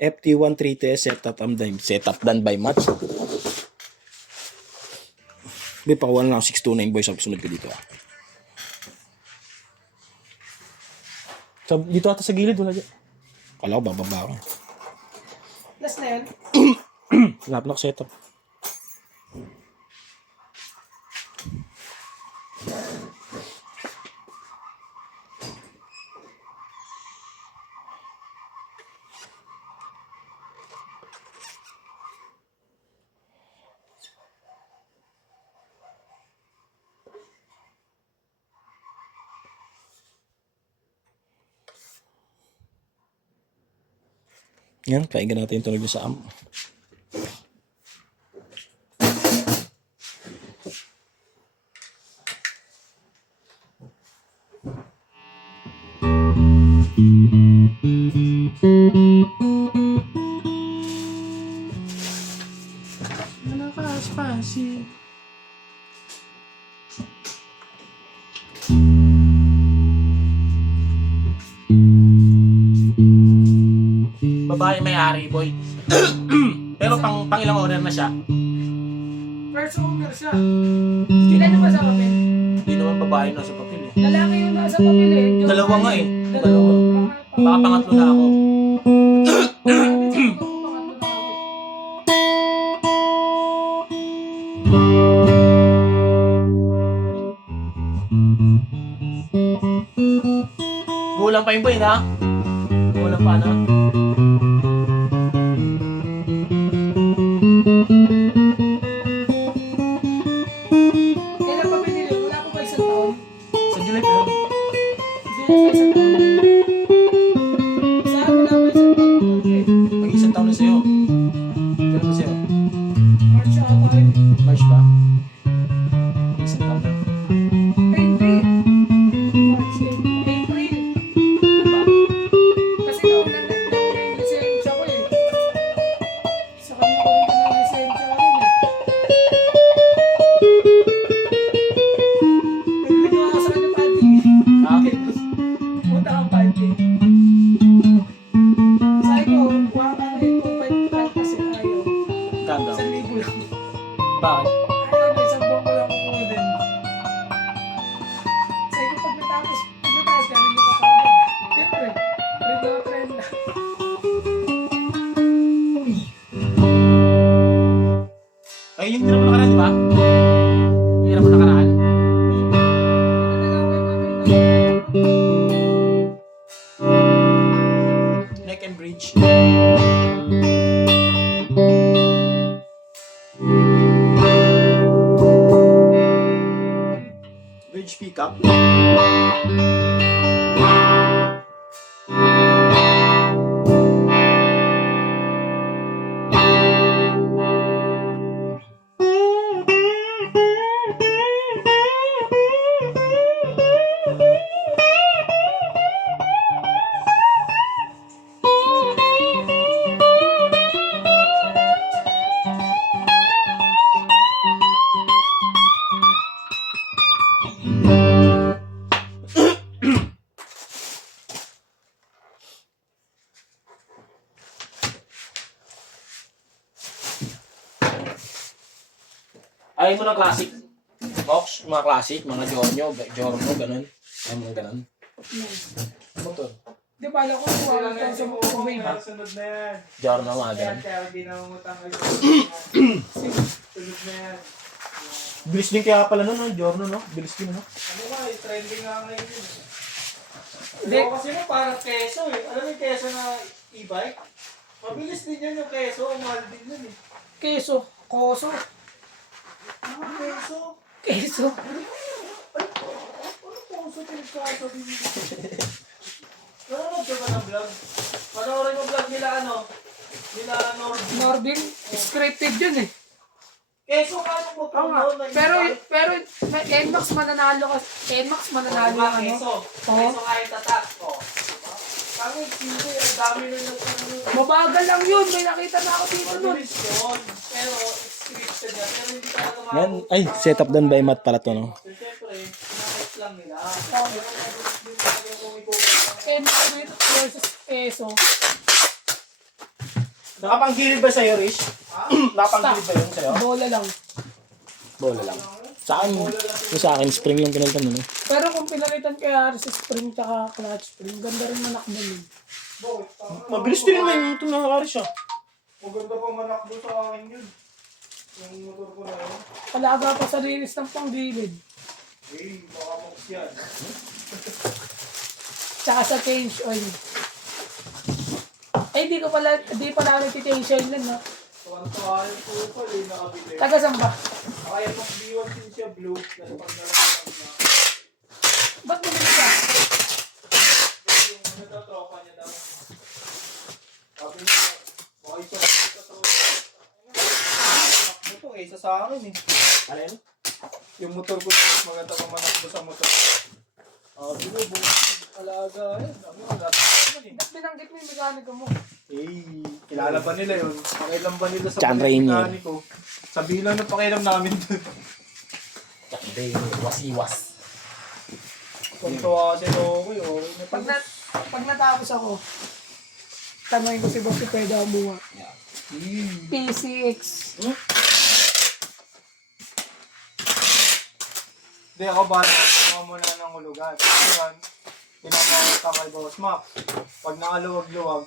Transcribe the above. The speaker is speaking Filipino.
FT130S setup done by Matt. May pakawan lang 629 boys ang sunod ko dito. So, dito ata sa gilid wala dyan. Kala ko bababa ako. Last na yun. Lap na setup. Yan, painggan natin yung tunog sa am. Nakakaspasi. Babae may-ari, boy. Pero pang ilang owner na siya. First owner siya. Ilan na ba sa papel? Hindi naman babae na sa papel eh. Lalaki yung nasa papel eh. Dalawa nga eh. Dalawa. Baka pangatlo na ako. Kulang pa yung boy na? Kulang pa na? Kailan pa pinili? Wala ko ba isang taon? Sa July pa yun. Hindi pa isang taon. Saan wala pa isang taon? Mag-isang taon na sa'yo. Kailan ba sa'yo? March ata yun. March ba? Mag-isang taon na. Ay, hindi. March, April. Diba? Kasi naulan na yung lisensya ko eh. Sa kanya ko rin na lisensya ko rin eh. Nagbigay ako sa kanya pati. Ha? Punta kang pati. Sabi ko, kuha ka na yung 2.5 kasi ayaw. Ganda. 1,000 lang. Bakit? Ayaw na isang buwan ko lang kukuha din. Sabi ko, pag natapos ka rin yung kakagad. Siyempre, rin na trend na. Ay, yung hirap mo nakaraan, di ba? Yung hirap mo nakaraan. Neck and bridge. Bridge pickup. Ayaw mo ng classic box, mga classic, mga Giorno, ganun. Ayaw mo ng ganun. Motor. Di ba, alam ko, kuha lang tayo sa buhay ba? Sunod na yan. Giorno, mga ganun. Kaya hindi na mamutang kayo. Sunod na yan. Bilis din kaya pala nun, no? Giorno, no? Bilis din, no? Ano ba, trending nga ngayon yun. Hindi. Ako kasi mo parang keso eh. Alam mo yung keso na e-bike? Mabilis din yan yung keso. Mahal din yun eh. Keso. Koso. Ano keso? Keso. Ano keso pinagkasabi nila? Nanonood ka ba ng vlog? Panoorin mo vlog nila ano? Nila Norby. Norbin, scripted yun eh. Keso ka ano mo Oo nga. Pero, may NMAX mananalo ka. NMAX mananalo Diba, ano. keso? Keso kahit tatak. O. Kami, hindi. Ang dami na nagtanong. Mabagal lang yun. May nakita na ako dito nun. Mabilis yun. Pero, scripted yan. Pero hindi talaga Yan, ay, setup done by Matt pala to, no? So, syempre, sinakit lang nila. Pero, mabilis din talaga kung ikuha. NMAX versus Keso. Nakapanggilid ba sa'yo, Rish? Nakapanggilid ba yun sa'yo? Bola lang. Bola lang. Sa akin, yung sa akin, spring yung pinalitan nun. Pero kung pinalitan kaya sa spring tsaka clutch spring, ganda rin manakbo nun. Mabilis din naman ito nakakari siya. Maganda pa manakbo sa akin yun. Yung motor ko na yun. Alaga pa sa linis ng panggilid. Eh, baka mox yan. Tsaka sa change oil. Ay, di pala nag-change oil nun, no? Tuwan-tuwan ko pala yung nakabili. Taga saan ba? Kaya mas B1 din siya blue. Kasi pag nalaman niya. Ba't bumili ka? Yung ano daw, tropa niya daw. Sabi niya, okay siya sa tropa. Ano to eh, isa sa akin eh. Alin? Yung motor ko, mas maganda pa manakbo sa motor. Sabi ko, alaga eh. Sabi ko, alaga naman eh. Ba't binanggit mo yung mekaniko mo? Eh, kilala ba nila yun? Pakialam ba nila sa John Rainier. mekaniko? Sabihin lang ng pakialam namin dun. Hindi, iwas-iwas. Kuntuwa kasi ako eh. Okay na Pag, pag natapos ako, tanongin ko si Boss si Pedro Amuha. PCX. Hindi ako ba na muna ng hulugan. Ngayon, pinapakita kay Boss Mac. Pag nakaluwag-luwag,